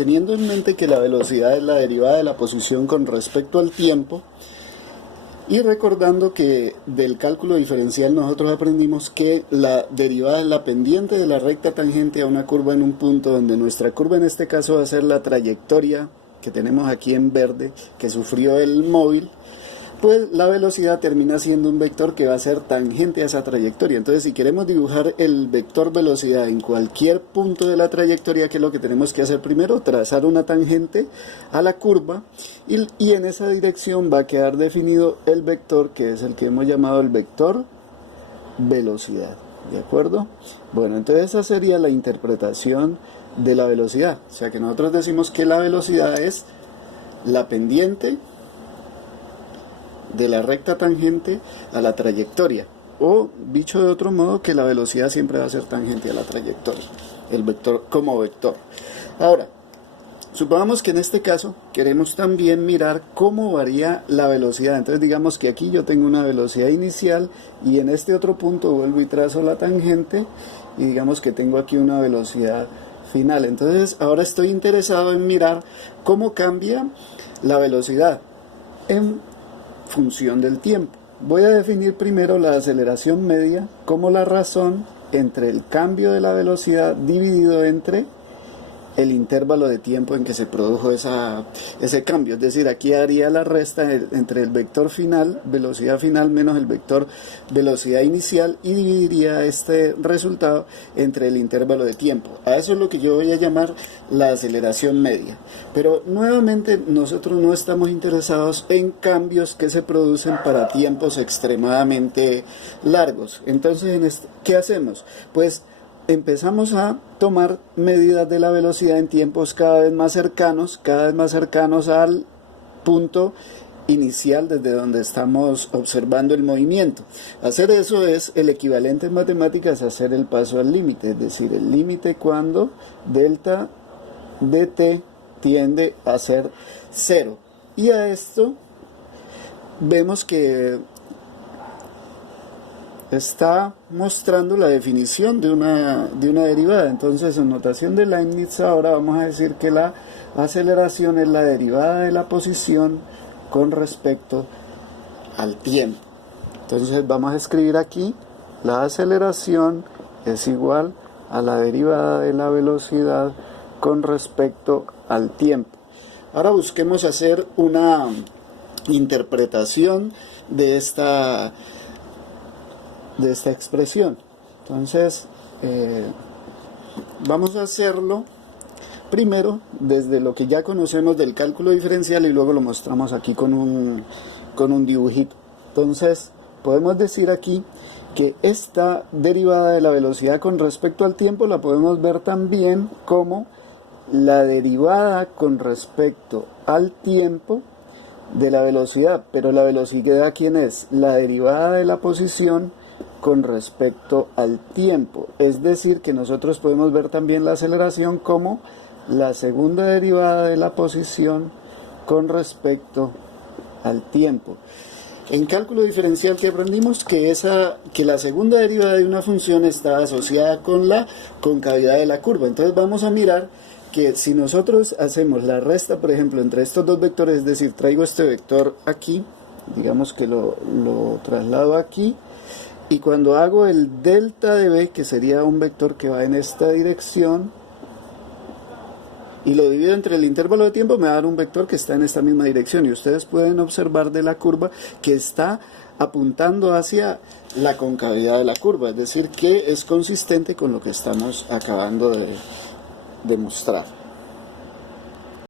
teniendo en mente que la velocidad es la derivada de la posición con respecto al tiempo, y recordando que del cálculo diferencial nosotros aprendimos que la derivada es la pendiente de la recta tangente a una curva en un punto, donde nuestra curva en este caso va a ser la trayectoria que tenemos aquí en verde que sufrió el móvil, pues la velocidad termina siendo un vector que va a ser tangente a esa trayectoria. Entonces, si queremos dibujar el vector velocidad en cualquier punto de la trayectoria, ¿qué es lo que tenemos que hacer primero? Trazar una tangente a la curva y en esa dirección va a quedar definido el vector, que es el que hemos llamado el vector velocidad. ¿De acuerdo? Bueno, entonces esa sería la interpretación de la velocidad. O sea que nosotros decimos que la velocidad es la pendiente de la recta tangente a la trayectoria, o dicho de otro modo, que la velocidad siempre va a ser tangente a la trayectoria, el vector como vector. Ahora, supongamos que en este caso queremos también mirar cómo varía la velocidad. Entonces digamos que aquí yo tengo una velocidad inicial y en este otro punto vuelvo y trazo la tangente y digamos que tengo aquí una velocidad final. Entonces ahora estoy interesado en mirar cómo cambia la velocidad en función del tiempo. Voy a definir primero la aceleración media como la razón entre el cambio de la velocidad dividido entre el intervalo de tiempo en que se produjo ese cambio. Es decir, aquí haría la resta entre el vector final, velocidad final, menos el vector velocidad inicial, y dividiría este resultado entre el intervalo de tiempo. A eso es lo que yo voy a llamar la aceleración media. Pero nuevamente nosotros no estamos interesados en cambios que se producen para tiempos extremadamente largos. Entonces, ¿qué hacemos? Pues empezamos a tomar medidas de la velocidad en tiempos cada vez más cercanos al punto inicial desde donde estamos observando el movimiento. Hacer eso es el equivalente en matemáticas a hacer el paso al límite, es decir, el límite cuando delta dt tiende a ser 0. Y a esto vemos que está mostrando la definición de una derivada. Entonces, en notación de Leibniz ahora vamos a decir que la aceleración es la derivada de la posición con respecto al tiempo. Entonces vamos a escribir aquí: la aceleración es igual a la derivada de la velocidad con respecto al tiempo. Ahora busquemos hacer una interpretación de esta expresión. Entonces vamos a hacerlo primero desde lo que ya conocemos del cálculo diferencial y luego lo mostramos aquí con un dibujito. Entonces podemos decir aquí que esta derivada de la velocidad con respecto al tiempo la podemos ver también como la derivada con respecto al tiempo de la velocidad. Pero la velocidad, ¿quién es? La derivada de la posición con respecto al tiempo. Es decir, que nosotros podemos ver también la aceleración como la segunda derivada de la posición con respecto al tiempo. En cálculo diferencial, que aprendimos que la segunda derivada de una función está asociada con la concavidad de la curva. Entonces vamos a mirar que si nosotros hacemos la resta, por ejemplo, entre estos dos vectores, es decir, traigo este vector aquí, digamos que lo traslado aquí, y cuando hago el delta de b, que sería un vector que va en esta dirección, y lo divido entre el intervalo de tiempo, me va a dar un vector que está en esta misma dirección. Y ustedes pueden observar de la curva que está apuntando hacia la concavidad de la curva, es decir, que es consistente con lo que estamos acabando de mostrar.